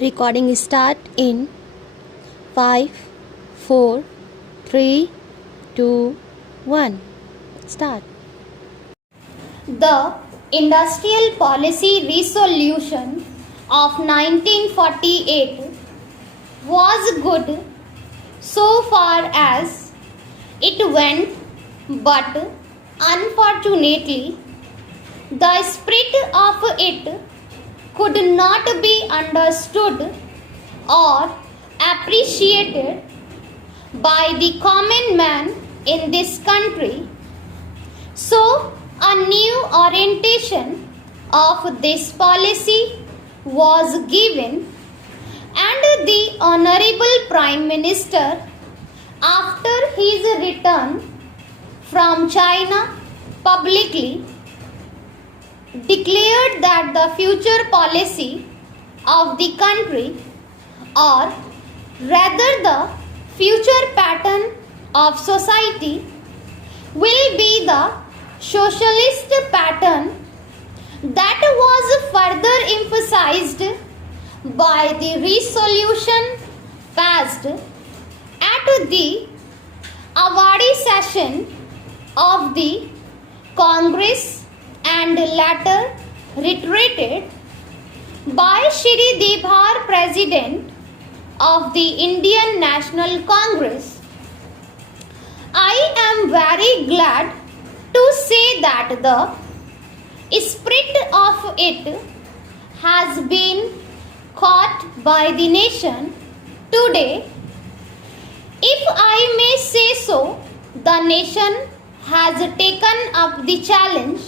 Recording start in 5, 4, 3, 2, 1. Start. The Industrial Policy Resolution of 1948 was good so far as it went, but unfortunately, the spirit of it could not be understood or appreciated by the common man in this country. So, a new orientation of this policy was given, and the Honorable Prime Minister, after his return from China, publicly declared that the future policy of the country, or rather the future pattern of society, will be the socialist pattern that was further emphasized by the resolution passed at the Awadi session of the Congress and later reiterated by Shri Debhar, President of the Indian National Congress. I am very glad to say that the spirit of it has been caught by the nation today. If I may say so, the nation has taken up the challenge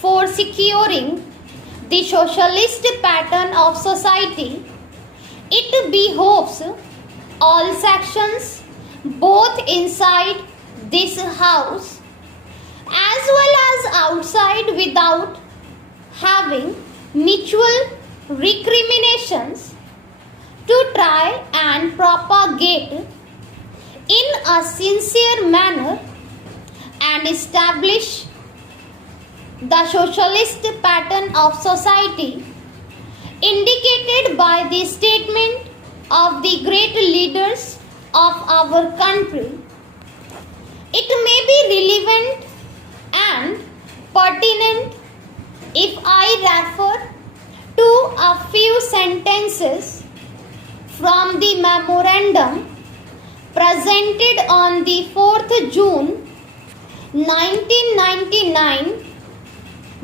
for securing the socialist pattern of society. It behoves all sections, both inside this house as well as outside, without having mutual recriminations, to try and propagate in a sincere manner and establish the socialist pattern of society indicated by the statement of the great leaders of our country. It may be relevant and pertinent if I refer to a few sentences from the memorandum presented on the 4th June 1999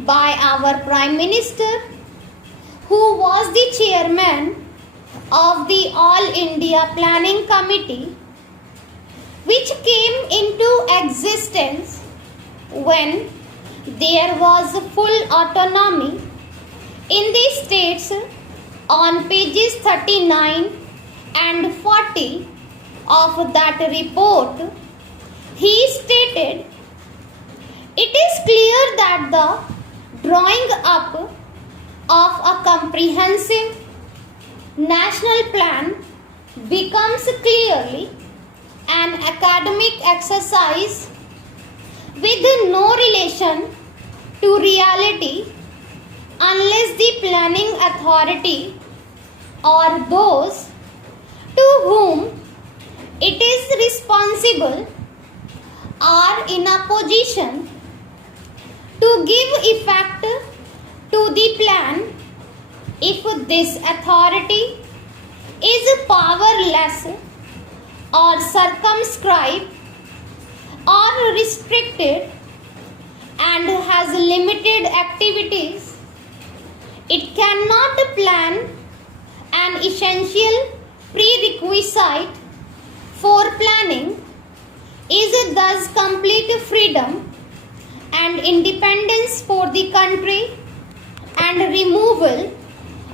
by our Prime Minister, who was the chairman of the All India Planning Committee, which came into existence when there was full autonomy in the states. On pages 39 and 40 of that report, he stated, "It is clear that the drawing up of a comprehensive national plan becomes clearly an academic exercise with no relation to reality unless the planning authority or those to whom it is responsible are in a position to give effect to the plan. If this authority is powerless or circumscribed or restricted and has limited activities, it cannot plan. An essential prerequisite for planning is thus complete freedom and independence for the country and removal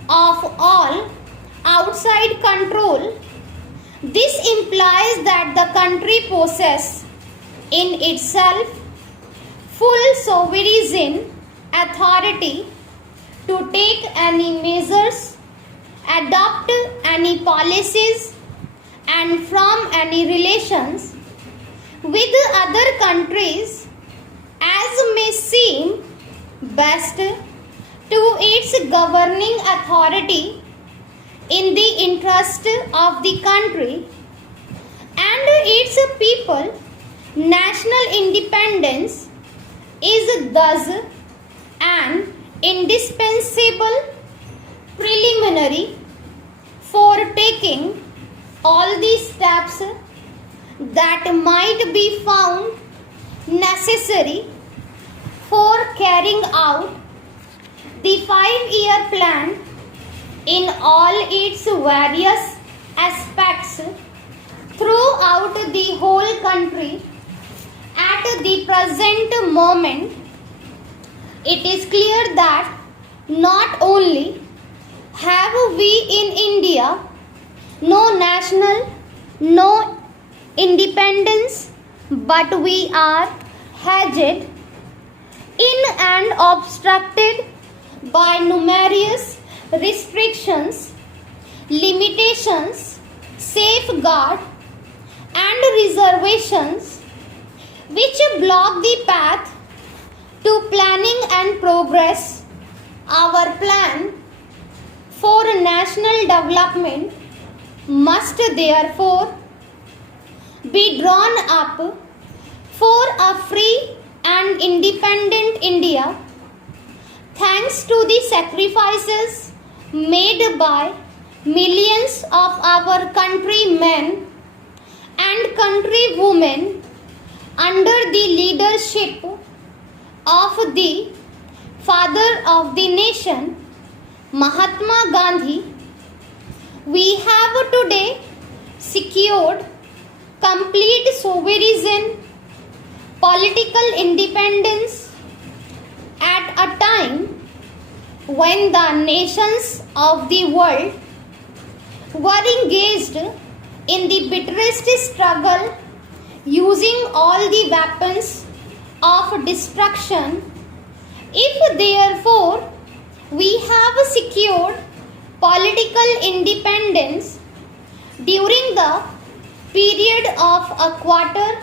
of all outside control. This implies that the country possesses in itself full sovereign authority to take any measures, adopt any policies, and form any relations with other countries as may seem best to its governing authority in the interest of the country and its people, national independence is thus an indispensable preliminary for taking all the steps that might be found necessary for carrying out the 5-year plan in all its various aspects throughout the whole country at the present moment. It is clear that not only have we in India no national, no independence, but we are hedged in and obstructed by numerous restrictions, limitations, safeguard and reservations which block the path to planning and progress. Our plan for national development must therefore be drawn up for a free and independent India, thanks to the sacrifices made by millions of our countrymen and countrywomen under the leadership of the father of the nation, Mahatma Gandhi. We have today secured complete sovereign political independence at a time when the nations of the world were engaged in the bitterest struggle using all the weapons of destruction. If therefore we have secured political independence during the period of a quarter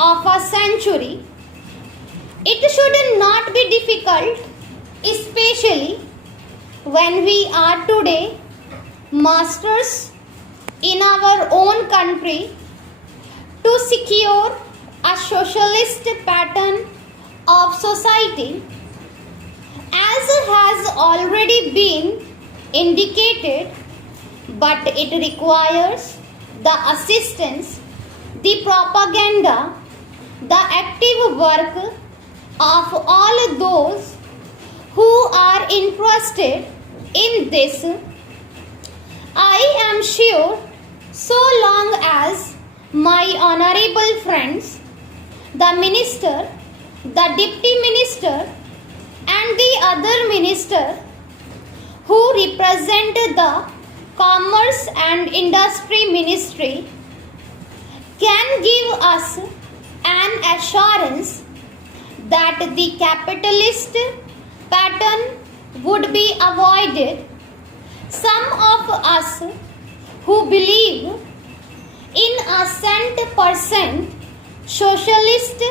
of a century, it should not be difficult, especially when we are today masters in our own country, to secure a socialist pattern of society, as has already been indicated, but it requires the assistance, the propaganda, the active work of all those who are interested in this. I am sure so long as my honorable friends, the minister, the deputy minister and the other minister who represent the Commerce and Industry Ministry can give us an assurance that the capitalist pattern would be avoided. Some of us who believe in a 100% socialist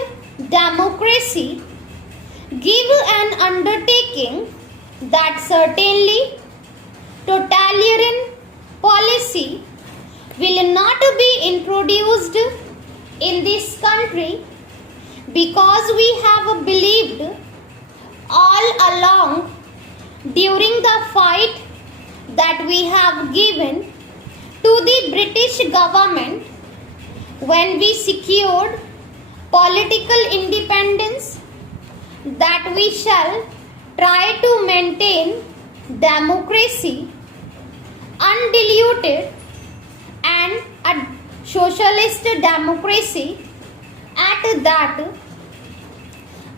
democracy give an undertaking that certainly totalitarian policy will not be introduced in this country, because we have believed all along during the fight that we have given to the British government when we secured political independence, that we shall try to maintain democracy undiluted and a socialist democracy. At that,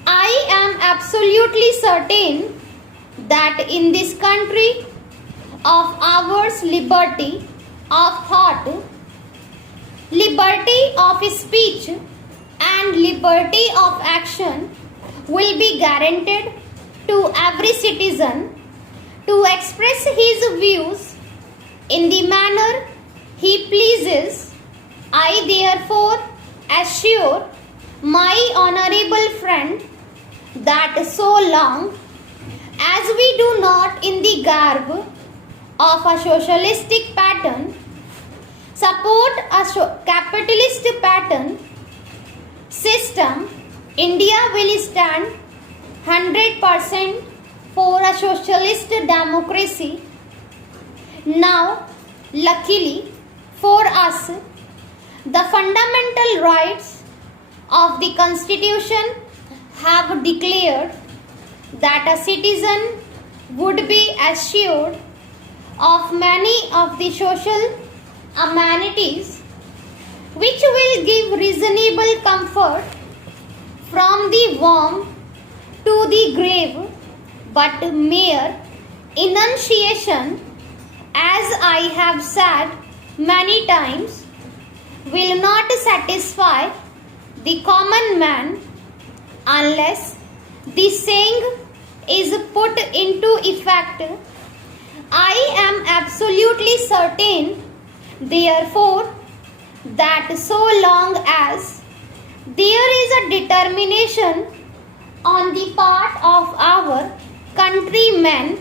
I am absolutely certain that in this country of ours, liberty of thought, liberty of speech and liberty of action will be guaranteed to every citizen to express his views in the manner he pleases. I therefore assure my honorable friend that so long as we do not in the garb of a socialistic pattern, support a capitalist pattern system, India will stand 100% for a socialist democracy. Now, luckily for us, the fundamental rights of the Constitution have declared that a citizen would be assured of many of the social amenities which will give reasonable comfort from the womb to the grave, but mere enunciation, as I have said many times, will not satisfy the common man unless the saying is put into effect. I am absolutely certain, therefore, that so long as there is a determination on the part of our countrymen,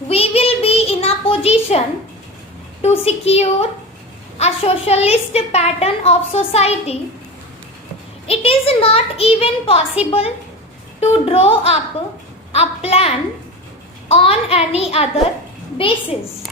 we will be in a position to secure a socialist pattern of society. It is not even possible to draw up a plan on any other basis.